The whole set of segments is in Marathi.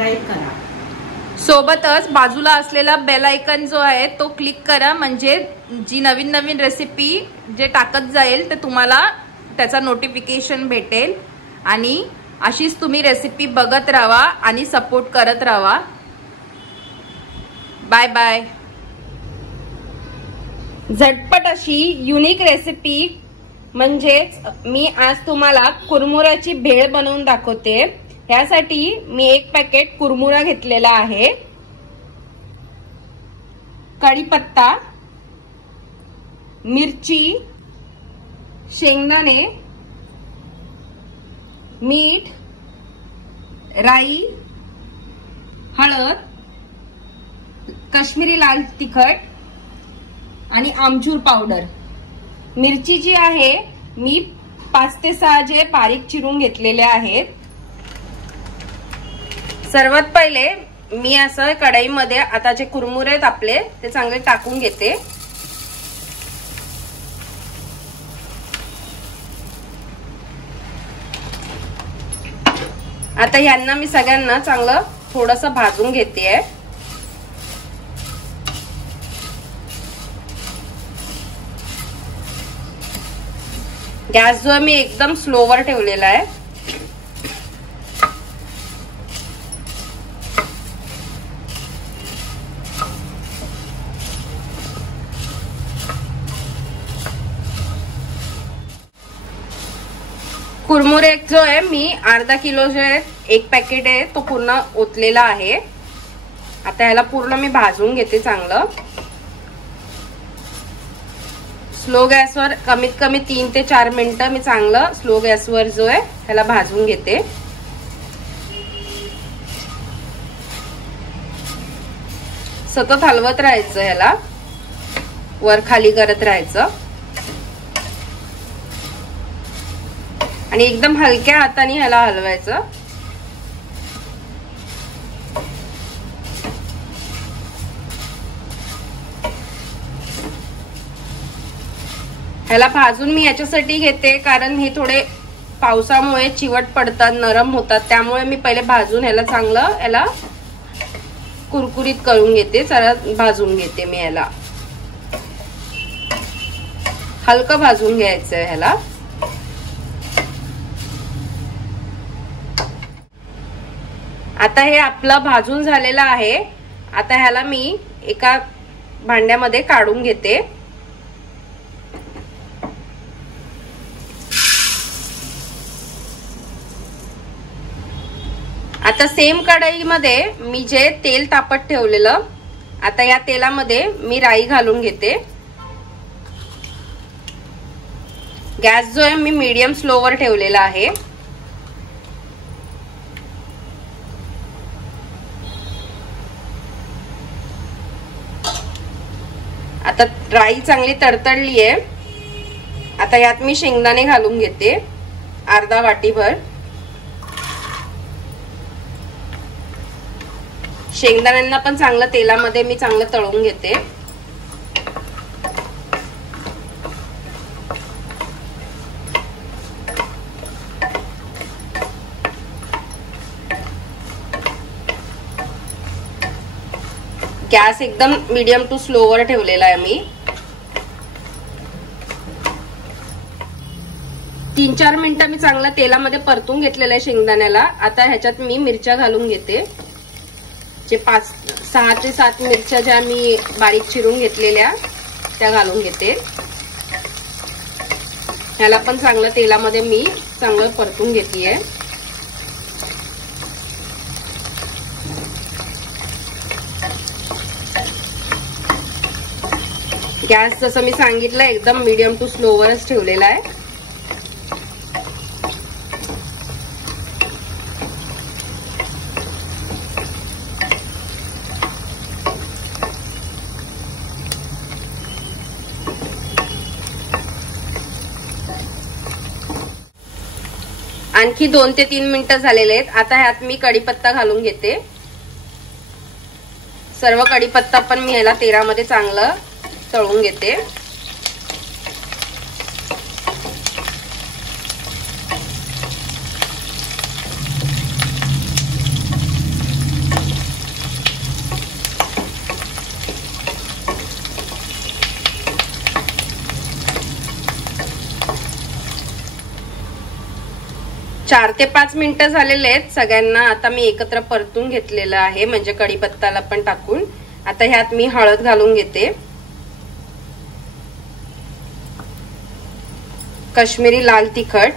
सबस्क्राईब करा. सोबतच बाजूला असलेला बेल आयकॉन जो आहे तो क्लिक करा, म्हणजे जी नवीन नवीन रेसिपी जे टाकत जाईल ते तुम्हाला त्याचा नोटिफिकेशन भेटेल. आणि अशीच तुम्ही रेसिपी बघत राहा आणि सपोर्ट करत राहा. Bye bye. झटपट अशी युनिक रेसिपी म्हणजेच मी आज तुम्हाला कुरमुऱ्याची भेळ बनवून दाखवते. यासाठी मी 1 पॅकेट कुरमुरा घेतलेला आहे. कढीपत्ता, मिरची, शेंगदाणे, मीठ, राई, हळद, काश्मीरी लाल तिखट आणि आमचूर पावडर. मिरची जी आहे मी 5 ते 6 जे बारीक चिरून घेतलेले आहेत. सर्वात पहिले मी असं कढईमध्ये आता जे कुरमुरे आहेत आपले ते चांगले टाकून घेते. आता यांना मी सगळ्यांना चांगलं थोडंसं भाजून घेते. गॅस जो मी एकदम स्लोवर ठेवलेला आहे. कुरमुरे जो आहे मी अर्धा किलो जो आहे 1 पॅकेट आहे तो पूर्ण ओतलेला आहे. आता याला पूर्ण मी भाजून घेते चांगलं. स्लो गॅसवर कमीत कमी 3 ते 4 मिनिटं मी चांगलं स्लो गॅसवर जो आहे ह्याला भाजून घेते. सतत हलवत राहायचं, ह्याला वर खाली करत राहायचं आणि एकदम हलक्या हाताने ह्याला हलवायचं. ह्याला भाजून मी याच्यासाठी घेते कारण हे थोडे पावसामुळे चिवट पडतात, नरम होतात, त्यामुळे मी पहिले भाजून ह्याला चांगलं ह्याला कुरकुरीत करून घेते. जरा भाजून घेते मी ह्याला, हलकं भाजून घ्यायचं ह्याला. आता हे आपलं भाजून झालेलं आहे. आता ह्याला मी एका भांड्यामध्ये काढून घेते. आता सेम कढईमध्ये मी जे तेल तापत ठेवलेलं, आता या तेलामध्ये मी राई घालून घेते. गॅस जो आहे मी मीडियम स्लोवर ठेवलेला आहे. आता राई चांगली तडतडली आहे. आता यात मी शेंगदाणे घालून घेते अर्धा वाटीभर. शेंगदाण्यांना पण चांगलं तेलामध्ये मी चांगलं तळून घेते. गॅस एकदम मीडियम टू स्लोवर ठेवलेला आहे मी. 3-4 मिनिटं मी चांगलं तेलामध्ये परतून घेतलेलं आहे शेंगदाण्याला. आता ह्याच्यात मी मिरच्या घालून घेते. जे 6 ते 7 मिरच्या ज्या मी बारीक चिरून घेतलेल्या त्या घालून घेते. ह्याला पण चांगलं तेलामध्ये मी चांगलं परतून घेतेय. गॅस जसं मी सांगितलं एकदम मीडियम टू स्लोवरच ठेवलेला आहे. आणखी 2 ते 3 मिनिटं झालेले आहेत. आता ह्यात मी कढीपत्ता घालून घेते. सर्व कढीपत्ता पण मी ह्याला तेलामध्ये चांगलं तळून घेते. 4 ते 5 मिनिटं झालेले आहेत सगळ्यांना. आता मी एकत्र परतून घेतलेलं आहे, म्हणजे कढीपत्ताला पण टाकून. आता ह्यात मी हळद घालून घेते, काश्मीरी लाल तिखट,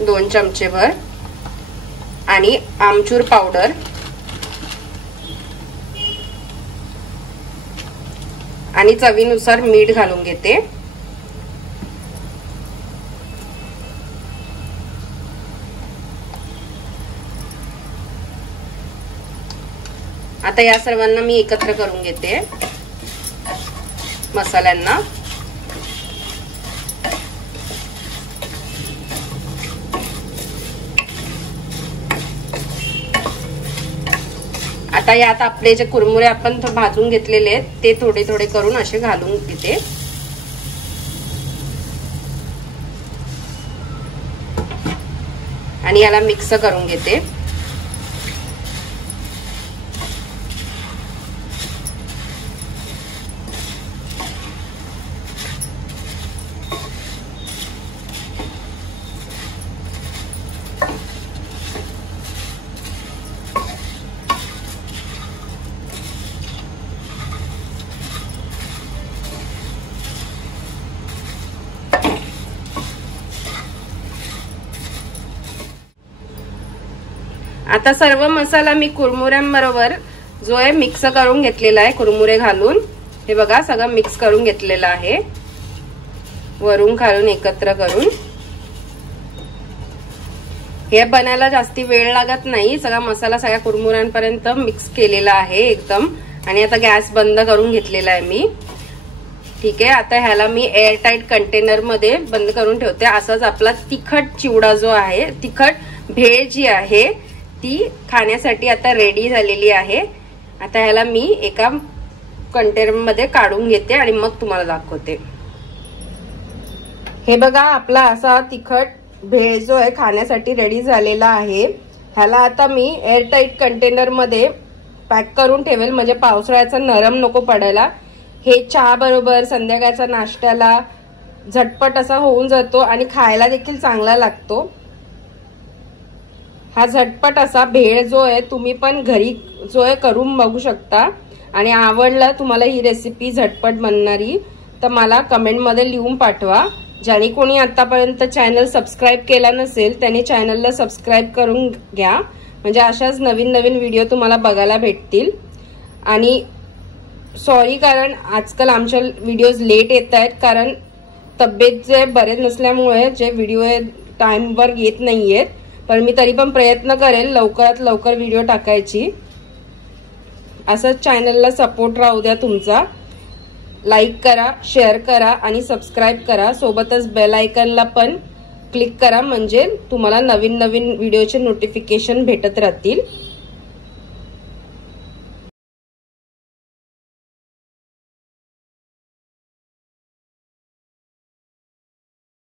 दोन चमचेभर, आणि आमचूर पावडर, आणि चवीनुसार मीठ घालून घेते. आता या सर्वांना मी एकत्र करून घेते मसाल्यांना. आता यात आपले जे कुरमुरे आपण भाजून घेतलेले आहेत ते थोडे थोडे करून असे घालून घेते. आणि याला मिक्स करून घेते. आता सर्व मसाला मी कुरमुऱ्यांबरोबर जो आहे मिक्स करून घेतलेला आहे. कुरमुरे घालून हे बघा सगळं मिक्स करून घेतलेलं आहे, वरून खालून एकत्र करून. हे बनायला जास्ती वेळ लागत नाही. सगळा मसाला सगळ्या कुरमुऱ्यांपर्यंत मिक्स केलेला आहे एकदम. आणि आता गॅस बंद करून घेतलेला आहे मी. ठीक आहे, आता ह्याला मी एअरटाईट कंटेनर मध्ये बंद करून ठेवते. असाच आपला तिखट चिवडा जो आहे, तिखट भेळ जी आहे ती खाण्यासाठी आता रेडी झालेली आहे. आता ह्याला मी एका कंटेनर मध्ये काढून घेते आणि मग तुम्हाला दाखवते. हे बघा आपला असा तिखट भेळ जो आहे खाण्यासाठी रेडी झालेला आहे. ह्याला आता मी एअरटाईट कंटेनर मध्ये पॅक करून ठेवेल, म्हणजे पावसाळ्याचा नरम नको पडायला. हे चहा बरोबर, संध्याकाळच्या नाश्त्याला झटपट असा होऊन जातो आणि खायला देखील चांगला लागतो. हा झटपट असा भेळ जो आहे तुम्ही पण घरी जो आहे करून बघू शकता. आणि आवडला तुम्हाला ही रेसिपी झटपट बनणारी तर मला कमेंट मध्ये लिहून पाठवा. ज्याने कोणी आतापर्यंत चॅनल सबस्क्राईब केला नसेल त्याने चॅनलला सबस्क्राईब करून घ्या, म्हणजे अशाच नवीन नवीन व्हिडिओ तुम्हाला बघायला भेटतील. आणि सॉरी, कारण आजकाल आमच्या व्हिडिओज लेट येत आहेत, कारण तब्येत जे बरे नसल्यामुळे जे व्हिडिओ टाइमवर येत नाहीयेत. पण मी तरी पण प्रयत्न करेल लवकरात लवकर व्हिडिओ टाकायची. असंच चॅनलला सपोर्ट राहू द्या तुमचा. लाईक करा, शेअर करा आणि सबस्क्राईब करा. सोबतच बेल आयकॉनला पण क्लिक करा, म्हणजे तुम्हाला नवीन नवीन व्हिडिओचे नोटिफिकेशन भेटत राहतील.